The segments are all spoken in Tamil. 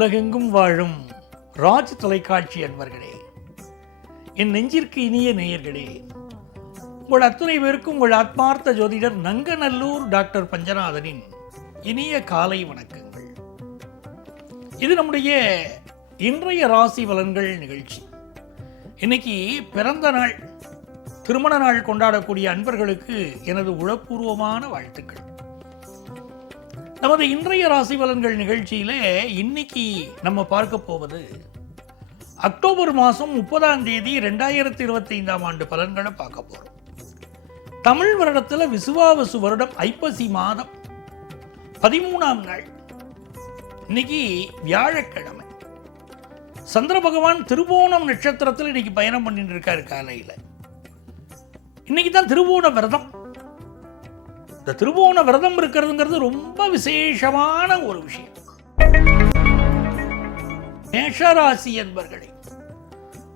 உலகெங்கும் வாழும் ராஜ் தொலைக்காட்சி அன்பர்களே, என் நெஞ்சிற்கு இனிய நேயர்களே, உங்கள் அத்துணை பேருக்கும் உங்கள் ஆத்மார்த்த ஜோதிடர் நங்கநல்லூர் டாக்டர் பஞ்சநாதனின் இனிய காலை வணக்கங்கள். இது நம்முடைய இன்றைய ராசி பலன்கள் நிகழ்ச்சி. இன்னைக்கு பிறந்த நாள், திருமண நாள் கொண்டாடக்கூடிய அன்பர்களுக்கு எனது உளப்பூர்வமான வாழ்த்துக்கள். நமது இன்றைய ராசி பலன்கள் நிகழ்ச்சியிலே இன்னைக்கு நம்ம பார்க்க போவது அக்டோபர் மாதம் 30ஆம் தேதி 2025ஆம் ஆண்டு பலன்களை பார்க்க போகிறோம். தமிழ் வருடத்தில் விசுவாவசு வருடம் ஐப்பசி மாதம் 13ஆம் நாள். இன்னைக்கு வியாழக்கிழமை. சந்திர பகவான் திருவோணம் நட்சத்திரத்தில் இன்னைக்கு பயணம் பண்ணிட்டு இருக்காரு காலையில். இன்னைக்கு தான் திருவோண விரதம். இந்த திருவோண விரதம் இருக்கிறதுங்கிறது ரொம்ப விசேஷமான ஒரு விஷயம். மேஷராசி என்பர்களே,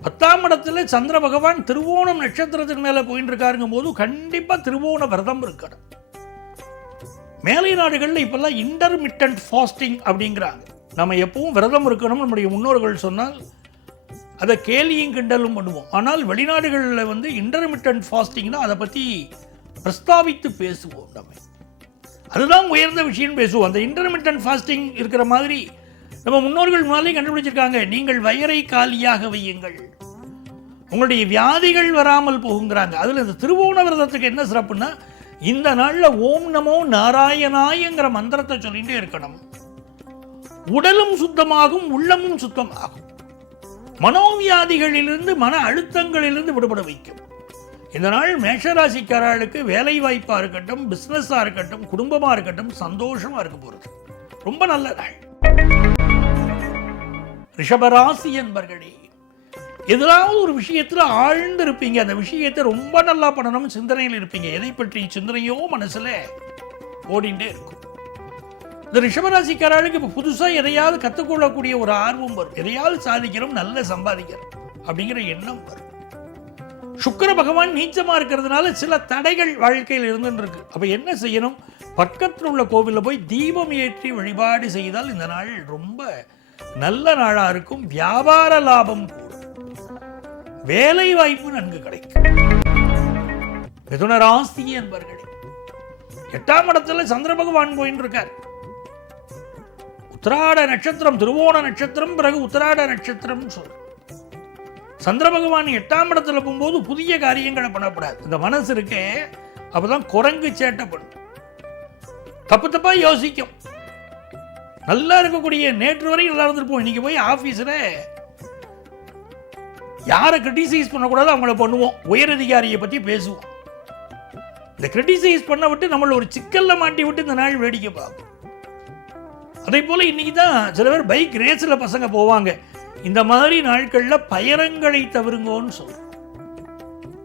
10ஆம் இடத்துல சந்திர பகவான் திருவோணம் நட்சத்திரத்தின் மேல போயிட்டு இருக்காருங்கும் போது கண்டிப்பா திருவோண விரதம் இருக்கணும். மேலை நாடுகள்ல இப்பெல்லாம் இன்டர்மிட்டன்ட் ஃபாஸ்டிங் அப்படிங்கிறாங்க. நம்ம எப்பவும் விரதம் இருக்கணும் நம்முடைய முன்னோர்கள் சொன்னால் அதை கேலியும் கிண்டலும் பண்ணுவோம். ஆனால் வெளிநாடுகளில் இன்டர்மிட்டன்ட் ஃபாஸ்டிங்னா அதை பற்றி பிரஸ்தாபித்து பேசுவோம். நம்ம அதுதான் உயர்ந்த விஷயம் பேசுவோம். அந்த இன்டர்மிட்டன்ட் ஃபாஸ்டிங் இருக்கிற மாதிரி நம்ம முன்னோர்கள் முன்னாலே கண்டுபிடிச்சிருக்காங்க. நீங்கள் வயரை காலியாக வையுங்கள், உங்களுடைய வியாதிகள் வராமல் போகுங்கிறாங்க. அதில் இந்த திருவோண விரதத்துக்கு என்ன சிறப்புன்னா, இந்த நாளில் ஓம் நமோ நாராயணாயங்கிற மந்திரத்தை சொல்லிகிட்டே இருக்கணும். உடலும் சுத்தமாகும், உள்ளமும் சுத்தமாகும். மனோவியாதிகளிலிருந்து மன அழுத்தங்களிலிருந்து விடுபட வைக்கும். இந்த நாள் மேஷராசிக்காரர்களுக்கு வேலை வாய்ப்பாக இருக்கட்டும், பிஸ்னஸாக இருக்கட்டும், குடும்பமாக இருக்கட்டும், சந்தோஷமாக இருக்க போகிறது. ரொம்ப நல்ல நாள். ரிஷபராசி என்பர்களே, எதிராவது ஒரு விஷயத்தில் ஆழ்ந்து இருப்பீங்க. அந்த விஷயத்தை ரொம்ப நல்லா பண்ணணும் சிந்தனையில் இருப்பீங்க. எதை பற்றி சிந்தனையோ மனசில் ஓடிண்டே இருக்கும். இந்த ரிஷபராசிக்காரர்களுக்கு இப்போ புதுசாக எதையாவது கற்றுக்கொள்ளக்கூடிய ஒரு ஆர்வம் வரும். எதையாவது சாதிக்கிறோம், நல்ல சம்பாதிக்கிறோம் அப்படிங்கிற எண்ணம் வரும். சுக்கிர பகவான் நீச்சமாக இருக்கிறதுனால சில தடைகள் வாழ்க்கையில் இருந்துருக்கு. அப்போ என்ன செய்யணும்? பக்கத்தில் உள்ள கோவிலில் போய் தீபம் ஏற்றி வழிபாடு செய்தால் இந்த நாள் ரொம்ப நல்ல நாளாக இருக்கும். வியாபார லாபம் கூடும், வேலை வாய்ப்பு நன்கு கிடைக்கும். மிதுன ராசி என்பர்களே, 8ஆம் இடத்துல சந்திர பகவான் போயின்னு இருக்கார். உத்திராட நட்சத்திரம், திருவோண நட்சத்திரம், பிறகு உத்திராட நட்சத்திரம் சொல்ற சந்திர பகவான் 8ஆம் இடத்துல போகும்போது புதிய காரியங்களை பண்ணக்கூடாது. இந்த மனசு இருக்கே, அப்பதான் குரங்கு சேட்டை பண்ணும், தப்பு தப்பா யோசிக்கும். நல்லா இருக்கக்கூடிய நேற்று வரை நல்லா இருந்திருப்போம். இன்னைக்கு போய் ஆபீஸ்ல யாரை கிரிட்டிசைஸ் பண்ணக்கூடாது அவங்கள பண்ணுவோம். உயரதிகாரியை பத்தி பேசுவோம். இந்த கிரிட்டிசைஸ் பண்ண விட்டு நம்மள ஒரு சிக்கல்ல மாட்டி விட்டு இந்த நாள் வேடிக்கை பார்ப்போம். அதே போல இன்னைக்கு தான் சில பேர் பைக் ரேஸ்ல பசங்க போவாங்க. இந்த மாதிரி நாட்களில் பயணங்களை தவிருங்கோன்னு சொல்லுவோம்.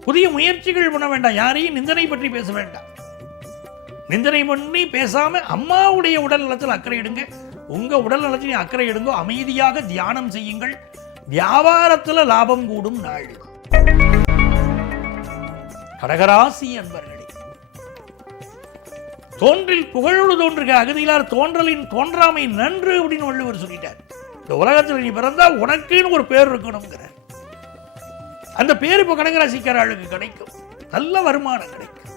புதிய முயற்சிகள் பண்ண வேண்டாம். யாரையும் நிந்தனை பற்றி பேச வேண்டாம். நிந்தனை பண்ணி பேசாம அம்மாவுடைய உடல் நலத்தில் அக்கறை எடுங்க, உங்க உடல் நலத்தில் அக்கறை எடுங்க. அமைதியாக தியானம் செய்யுங்கள். வியாபாரத்தில் லாபம் கூடும் நாள். கடகராசி என்பர்களே, தோன்றில் புகழோடு தோன்றுக அகதியிலார் தோன்றலின் தோன்றாமை நன்று அப்படின்னு வள்ளுவர் சொல்லிட்டார். இந்த உலகத்தில் நீ பிறந்தா உனக்குன்னு ஒரு பேர் இருக்கணுங்கிற அந்த பேர் இப்போ கடகராசிக்காரர்களுக்கு கிடைக்கும். நல்ல வருமானம் கிடைக்கும்.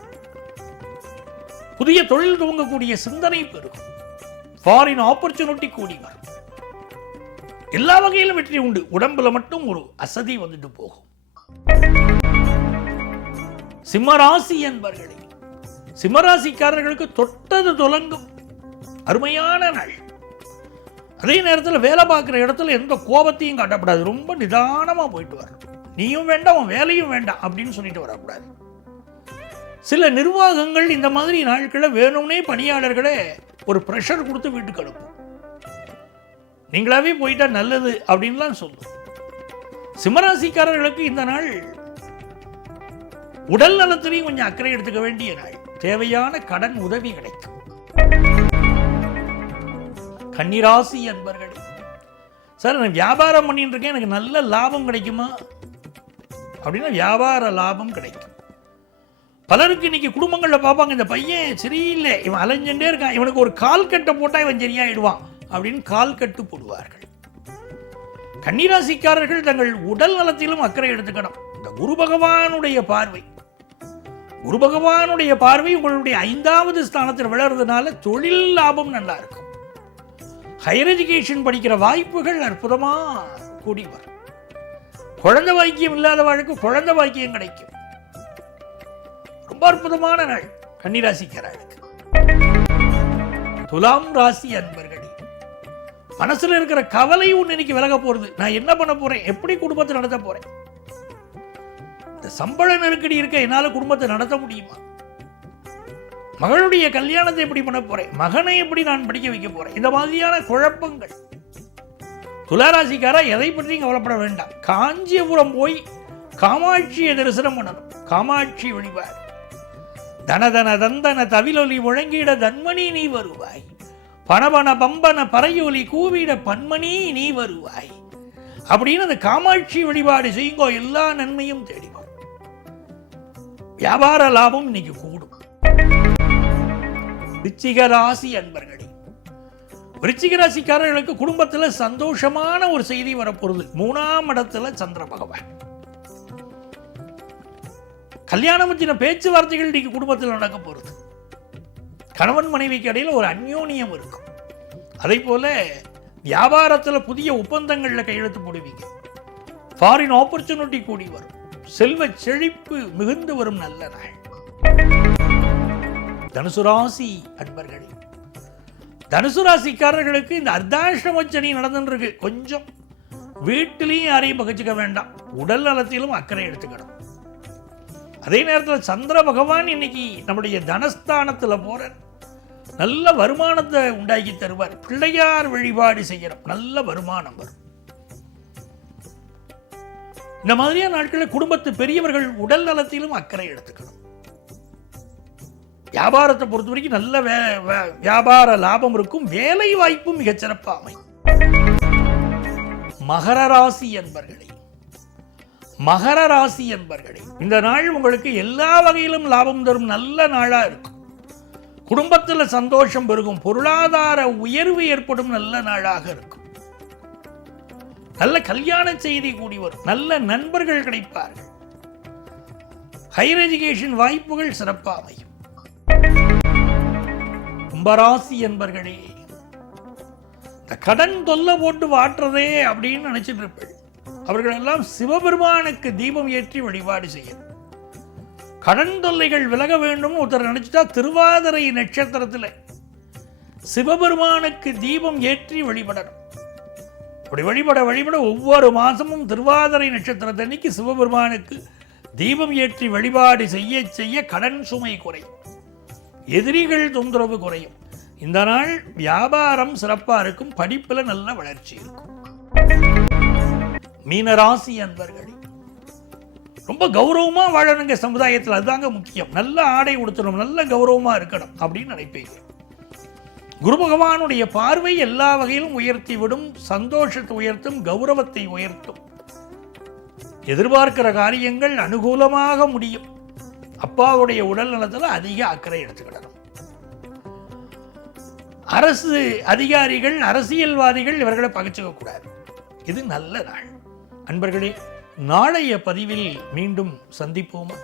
புதிய தொழில் துவங்கக்கூடிய சிந்தனை பெருகும். ஃபாரின் ஆப்பர்ச்சுனிட்டி கூடி வரும். எல்லா வகையிலும் வெற்றி உண்டு. உடம்புல மட்டும் ஒரு அசதி வந்துட்டு போகும். சிம்மராசி என்பர்களே, சிம்மராசிக்காரர்களுக்கு தொட்டது துலங்கும். அருமையான நாள். அதே நேரத்தில் வேலை பார்க்குற இடத்துல எந்த கோபத்தையும் காட்டக்கூடாது. ரொம்ப நிதானமாக போயிட்டு வரணும். நீயும் வேண்டாம், உன் வேலையும் வேண்டாம் அப்படின்னு சொல்லிட்டு வரக்கூடாது. சில நிர்வாகங்கள் இந்த மாதிரி நாட்களில் வேணும்னே பணியாளர்களை ஒரு ப்ரெஷர் கொடுத்து வீட்டுக்கு அனுப்பும். நீங்களாவே போயிட்டா நல்லது அப்படின்லாம் சொல்லும். சிம்மராசிக்காரர்களுக்கு இந்த நாள் உடல் நலத்திலையும் கொஞ்சம் அக்கறை எடுத்துக்க வேண்டிய நாள். தேவையான கடன் உதவி கிடைக்கும். கன்னிராசி என்பர்களே, சார் நான் வியாபாரம் பண்ணிட்டு இருக்கேன், எனக்கு நல்ல லாபம் கிடைக்குமா அப்படின்னா வியாபார லாபம் கிடைக்கும். பலருக்கு இன்னைக்கு குடும்பங்களில் பார்ப்பாங்க, இந்த பையன் சரியில்லை, இவன் அலைஞ்சுட்டே இருக்கான், இவனுக்கு ஒரு கால் கட்டை போட்டால் இவன் சரியாயிடுவான் அப்படின்னு கால் கட்டு போடுவார்கள். கன்னிராசிக்காரர்கள் தங்கள் உடல் நலத்திலும் அக்கறை எடுத்துக்கணும். இந்த குரு பகவானுடைய பார்வை உங்களுடைய 5வது ஸ்தானத்தில் விளறதுனால தொழில் லாபம் நல்லா இருக்கும். ஹையர் எஜுகேஷன் படிக்கிற வாய்ப்புகள் அற்புதமா கூடி வரும். குழந்தை பாக்கியம் இல்லாதவர்களுக்கு குழந்தை பாக்கியம் கிடைக்கும். ரொம்ப அற்புதமான நாள் கன்னிராசிக்காரர்களுக்கு. துலாம் ராசி அன்பர்களே, மனசுல இருக்கிற கவலை ஒன்று இன்னைக்கு விலக போறது. நான் என்ன பண்ண போறேன், எப்படி குடும்பத்தை நடத்த போறேன், இந்த சம்பள நெருக்கடி இருக்க என்னால குடும்பத்தை நடத்த முடியுமா, மகளுடைய கல்யாணத்தை எப்படி பண்ண போறேன், மகனை எப்படி நான் படிக்க வைக்க போறேன், இந்த மாதிரியான குழப்பங்கள். துளாராசிக்காரா எதை பற்றியும் கவலைப்பட வேண்டாம். காஞ்சிபுரம் போய் காமாட்சியை தரிசனம் பண்ணணும். காமாட்சி வழிபாடு. தனதன தந்தன தவிலொலி முழங்கிட தன்மணி நீ வருவாய், பணபன பம்பன பறையொலி கூவிட பன்மணி நீ வருவாய் அப்படின்னு அந்த காமாட்சி வழிபாடு செய்யுங்கோ. எல்லா நன்மையும் தேடி வரும். வியாபார லாபம் இன்னைக்கு கூடும். விருச்சிக ராசி அன்பர்களே, விருச்சிக ராசிக்காரர்களுக்கு குடும்பத்தில் சந்தோஷமான ஒரு செய்தி வரப்போறது. 3ஆம் இடத்துல சந்திர பகவான். கல்யாணம் பற்றின பேச்சுவார்த்தைகள் இன்னைக்கு குடும்பத்தில் நடக்க போறது. கணவன் மனைவிக்கு இடையில் ஒரு அந்யோன்யம் இருக்கும். அதே போல வியாபாரத்தில் புதிய ஒப்பந்தங்களில் கையெழுத்து போடுவீங்க. ஃபாரின் ஆப்பர்ச்சுனிட்டி கூடி வரும். செல்வ செழிப்பு மிகுந்து வரும் நல்ல நாள். தனுசு ராசி அன்பர்களே, தனுசு ராசிக்காரர்களுக்கு இந்த அர்த்தாஷ்டம சனி நடந்துருக்கு. கொஞ்சம் வீட்டிலையும் யாரையும் பகிச்சுக்க வேண்டாம். உடல் நலத்திலும் அக்கறை எடுத்துக்கணும். அதே நேரத்தில் சந்திர பகவான் இன்னைக்கு நம்முடைய தனஸ்தானத்தில் போற நல்ல வருமானத்தை உண்டாக்கி தருவார். பிள்ளையார் வழிபாடு செய்யணும், நல்ல வருமானம் வரும். இந்த மாதிரியான நாட்களில் குடும்பத்து பெரியவர்கள் உடல் நலத்திலும் அக்கறை எடுத்துக்கணும். வியாபாரத்தை பொறுத்த வரைக்கும் நல்ல வியாபார லாபம் இருக்கும். வேலை வாய்ப்பும் மிகச்சிறப்பாக அமையும். மகர ராசி என்பர்களே, மகர ராசி என்பர்களே, இந்த நாள் உங்களுக்கு எல்லா வகையிலும் லாபம் தரும் நல்ல நாளா இருக்கும். குடும்பத்தில் சந்தோஷம் பெருகும். பொருளாதார உயர்வு ஏற்படும் நல்ல நாளாக இருக்கும். நல்ல கல்யாண செய்தி கூடி வரும். நல்ல நண்பர்கள் கிடைப்பார்கள். ஹையர் எஜுகேஷன் வாய்ப்புகள் சிறப்பாக அமையும். கும்பராசி என்பர்களே, இந்த கடன் தொல்லை போட்டு வாட்டுறதே அப்படின்னு நினைச்சிட்டு இருப்பேன். அவர்கள் எல்லாம் சிவபெருமானுக்கு தீபம் ஏற்றி வழிபாடு செய்யணும். கடன் தொல்லைகள் விலக வேண்டும் ஒருத்தர் நினைச்சிட்டா திருவாதிரை நட்சத்திரத்தில் சிவபெருமானுக்கு தீபம் ஏற்றி வழிபடணும். அப்படி வழிபட ஒவ்வொரு மாசமும் திருவாதிரை நட்சத்திரத்தன்னைக்கு சிவபெருமானுக்கு தீபம் ஏற்றி வழிபாடு செய்ய செய்ய கடன் சுமை குறையும். எதிரிகள் தொந்தரவு குறையும். இந்த நாள் வியாபாரம் சிறப்பாக இருக்கும். படிப்பில் நல்ல வளர்ச்சி இருக்கும். மீனராசி அன்பர்களே, ரொம்ப கௌரவமா வாழணுங்க சமுதாயத்தில். அதுதாங்க முக்கியம். நல்ல ஆடை உடுத்தணும், நல்ல கௌரவமா இருக்கணும் அப்படின்னு நினைப்பீங்க. குரு பகவானுடைய பார்வை எல்லா வகையிலும் உயர்த்தி விடும். சந்தோஷத்தை உயர்த்தும், கௌரவத்தை உயர்த்தும். எதிர்பார்க்கிற காரியங்கள் அனுகூலமாக முடியும். அப்பாவுடைய உடல் நலத்தில் அதிக அக்கறை எடுத்துக்கிடணும். அரசு அதிகாரிகள், அரசியல்வாதிகள் இவர்களை பகைச்சுக்க கூடாது. இது நல்ல நாள். அன்பர்களே, நாளைய பதிவில் மீண்டும் சந்திப்போமா?